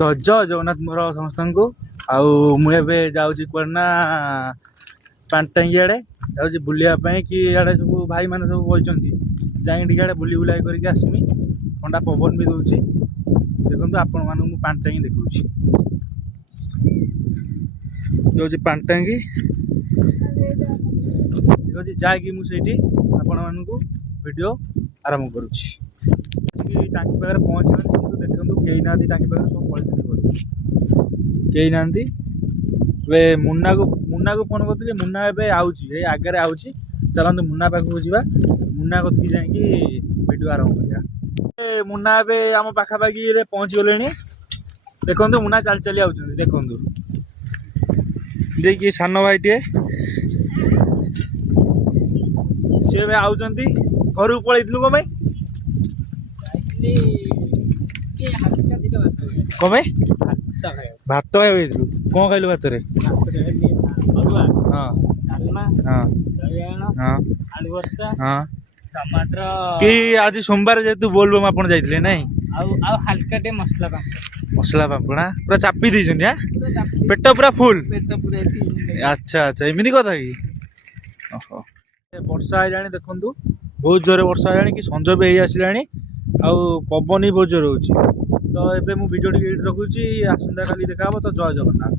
तो जय जगन्नाथ मोर समस्त को आबे जाऊँगी कौन ना पाणटांगी आड़े जाऊँगी बुलायापाई कि इे सब भाई मैंने सब बही जाए बुली बुला करके आसमी ठंडा पवन भी दूसरी देखो आपण मानू पाणटांगी देखा ये पाणटांगी ठीक अच्छे जाकि मुझे आपण मानू वीडियो आरंभ करुँच टाँगी पाखे पहुँचवानी देखो कई ना टाँगी पाखे सब पलि कई ना मुन्ना को फोन करी मुन्ना एवं आगे आगे चलते मुन्ना पाखक जा मुन्ना कति जाकि वीडियो आरंभ करा मुन्ना एवं आम पाखापाखि पहुँची गले देखो मुन्ना चल चली आउट देखु देखिए सान भाई टे सी आउट घर को पलू कम कम भात खाई कौन खाइलु भात कि आज सोमवार जेहेतु बोलबम आप जाइए ना हल्का टे मसला पापड़ा पूरा चापी दी पेट पूरा फुल अच्छा अच्छा एमती कथा कि वर्षा है देखु बहुत जोर वर्षा है कि संज भी आसला पवन भी बहुत जोर हो तो ये मुझे वीडियो रखुची आसंता काली देखा तो जय जगन्नाथ।